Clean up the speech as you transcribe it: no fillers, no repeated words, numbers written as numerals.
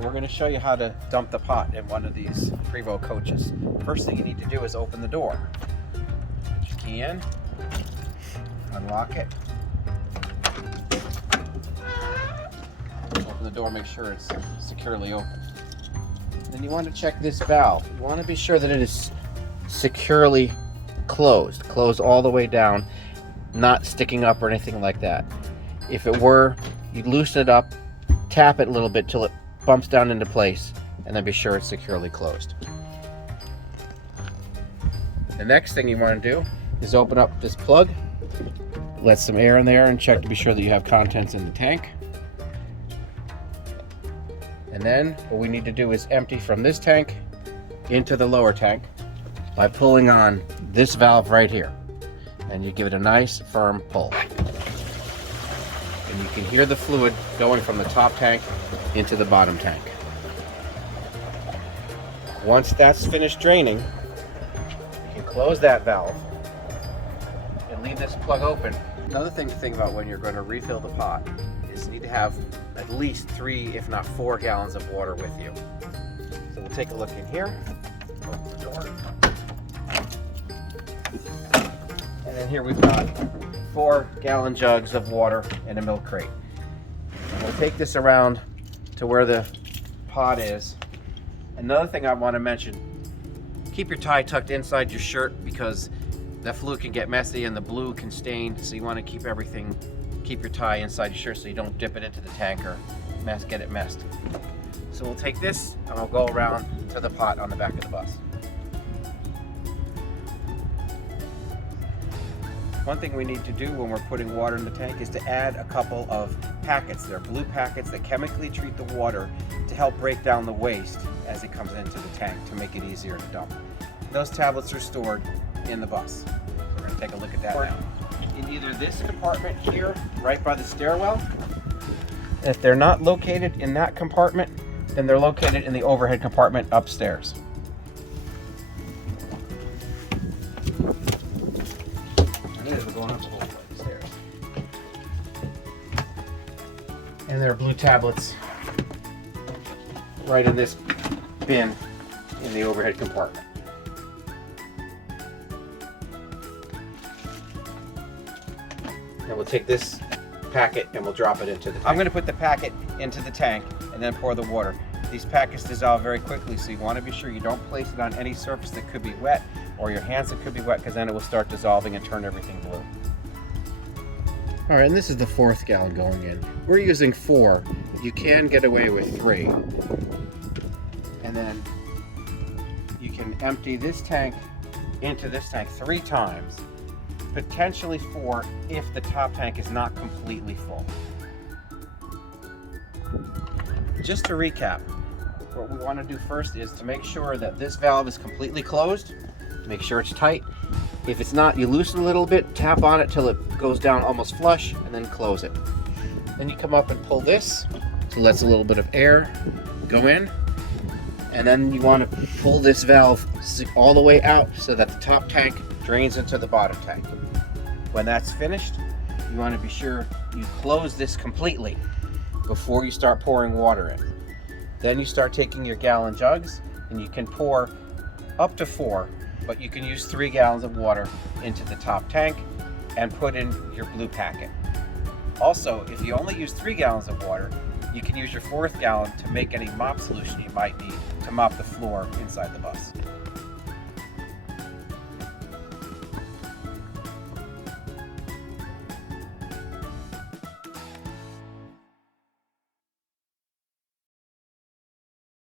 We're going to show you how to dump the pot in one of these Prevost coaches. First thing you need to do is open the door. Put your key in, unlock it, open the door, make sure it's securely open. Then you want to check this valve. You want to be sure that it is securely closed all the way down, not sticking up or anything like that. If it were, you'd loosen it up, tap it a little bit till it bumps down into place, and then be sure it's securely closed. The next thing you want to do is open up this plug, let some air in there, and check to be sure that you have contents in the tank. And then what we need to do is empty from this tank into the lower tank by pulling on this valve right here. And you give it a nice firm pull. And you can hear the fluid going from the top tank into the bottom tank. Once that's finished draining, you can close that valve and leave this plug open. Another thing to think about when you're going to refill the pot is you need to have at least 3, if not 4 gallons of water with you. So we'll take a look in here, open the door. And then here we've got 4-gallon jugs of water in a milk crate. And we'll take this around to where the pot is. Another thing I want to mention, keep your tie tucked inside your shirt because the fluid can get messy and the blue can stain, so you want to keep your tie inside your shirt so you don't dip it into the tank or get it messed. So we'll take this and we'll go around to the pot on the back of the bus. One thing we need to do when we're putting water in the tank is to add a couple of packets. They're blue packets that chemically treat the water to help break down the waste as it comes into the tank to make it easier to dump. Those tablets are stored in the bus. We're going to take a look at that now. In either this compartment here, right by the stairwell. If they're not located in that compartment, then they're located in the overhead compartment upstairs. We're going up the whole flight of stairs. And there are blue tablets right in this bin in the overhead compartment. And we'll take this packet and we'll drop it into the tank. I'm going to put the packet into the tank and then pour the water. These packets dissolve very quickly, so you want to be sure you don't place it on any surface that could be wet or your hands that could be wet, because then it will start dissolving and turn everything blue. All right, and this is the 4th gallon going in. We're using 4. You can get away with 3. And then you can empty this tank into this tank 3 times, potentially 4 if the top tank is not completely full. Just to recap, what we want to do first is to make sure that this valve is completely closed. Make sure it's tight. If it's not, you loosen a little bit, tap on it till it goes down almost flush, and then close it. Then you come up and pull this, so lets a little bit of air go in, and then you want to pull this valve all the way out so that the top tank drains into the bottom tank. When that's finished, you want to be sure you close this completely before you start pouring water in. Then you start taking your gallon jugs, and you can pour up to 4, but you can use 3 gallons of water into the top tank and put in your blue packet. Also, if you only use 3 gallons of water, you can use your 4th gallon to make any mop solution you might need to mop the floor inside the bus.